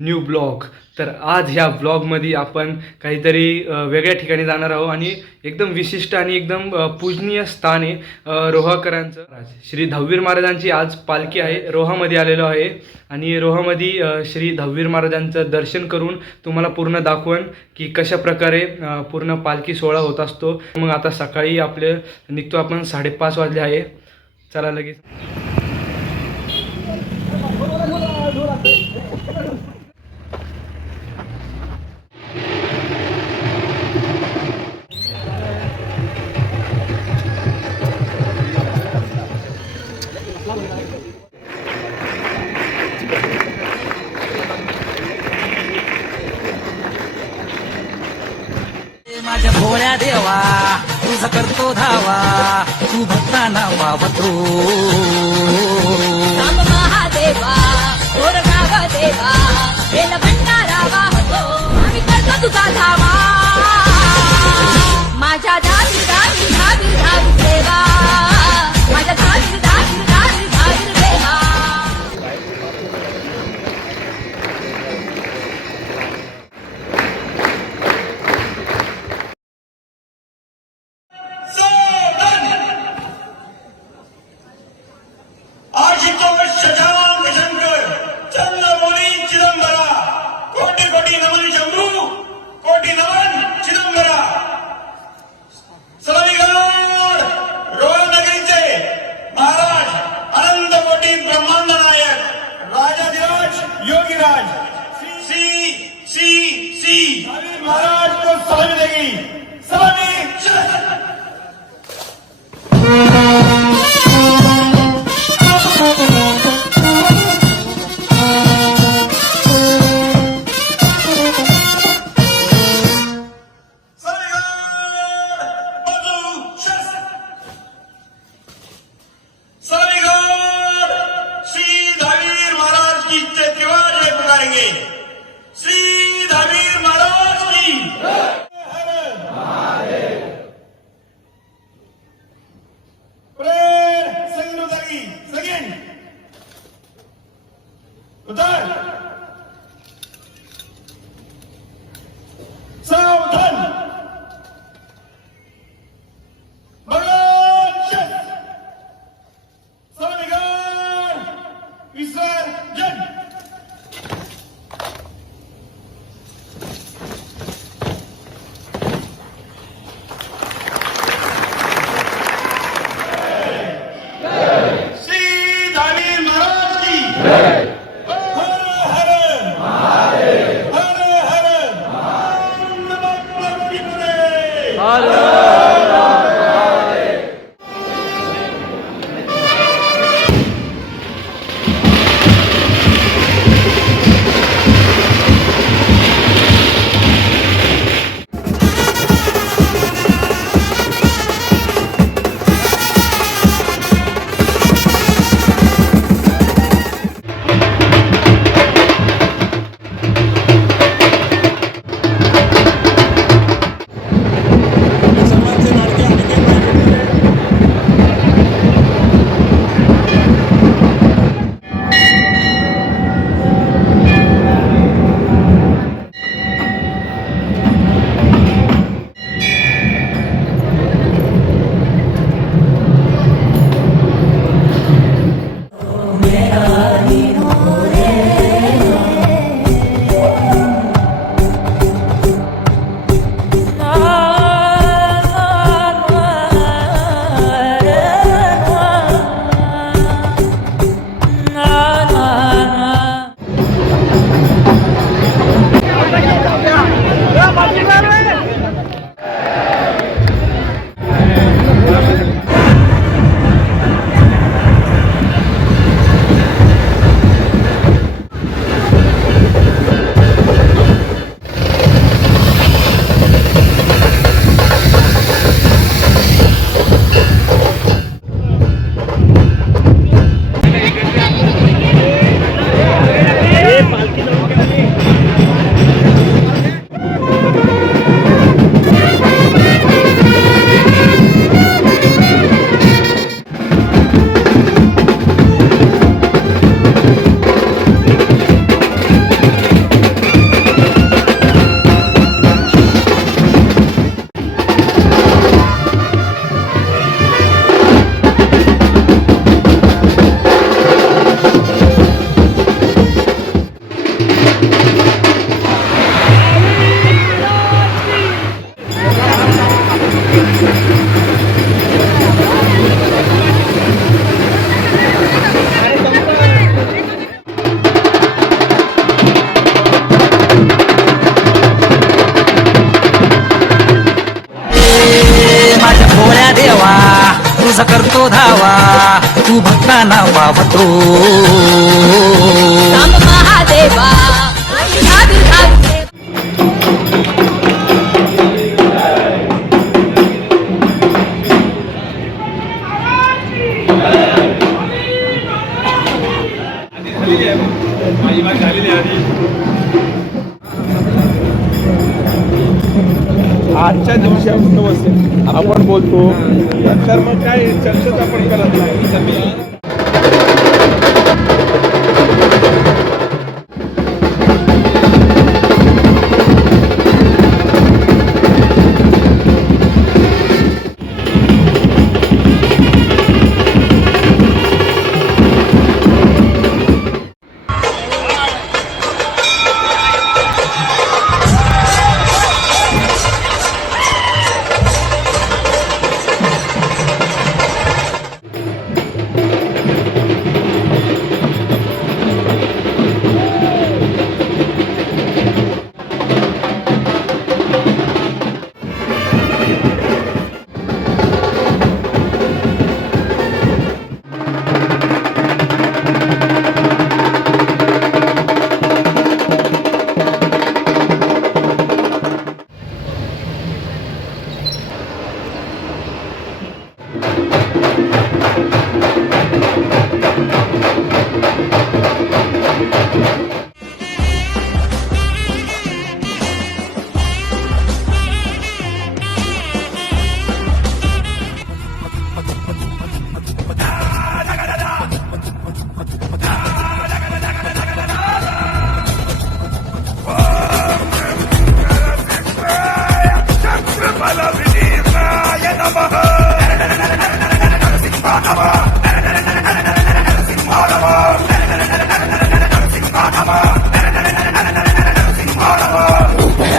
New blog. तर आज ह्या ब्लॉगमध्ये आपण काहीतरी वेगळ्या ठिकाणी जाणार आहोत आणि एकदम विशिष्ट आणि एकदम पूजनीय स्थान आहे रोहाकरांचं. श्री दहावीर महाराजांची आज पालखी आहे, रोहामध्ये आलेलो आहे आणि रोहामध्ये श्री दहावीर महाराजांचं दर्शन करून तुम्हाला पूर्ण दाखवण की कशा प्रकारे पूर्ण पालखी सोहळा होत असतो. मग आता सकाळी आपले निघतो आपण, 5:30 वाजले आहे. चला लगेच. माझ्या भोळ्या देवा तुझा करतो धावा, तू भक्तांना वावतो. राम महादेवा गोर गाव देवा, बेल भंडारा वाहतो, आम्ही करतो तुझा धावा. माझ्या धावीर धावीर धावीर धावीर देवा, माझ्या धावीर धावीर धावीर धावीर देवा. आशुतोष शशांक शंकर चंद्रमौली चिदंबरा, कोटी कोटी नमन शंभर. तुझा करतो धावा तू भक्तांना पावतो सांब महादेवा धावी धावी आजच्या दिवशी आपण बोलतो तर मग काय चर्चेच आपण करत नाही.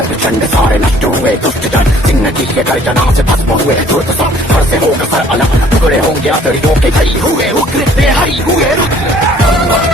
प्रचंड सारे नष्ट हुए दुष्ट जन जिंदगी के गर्जना से भस्म हुए धूर्त सब घर से होकर सर अलग टुकड़े होंगे अतड़ियों के हरी हुए उग्र हरी हुए रुद्र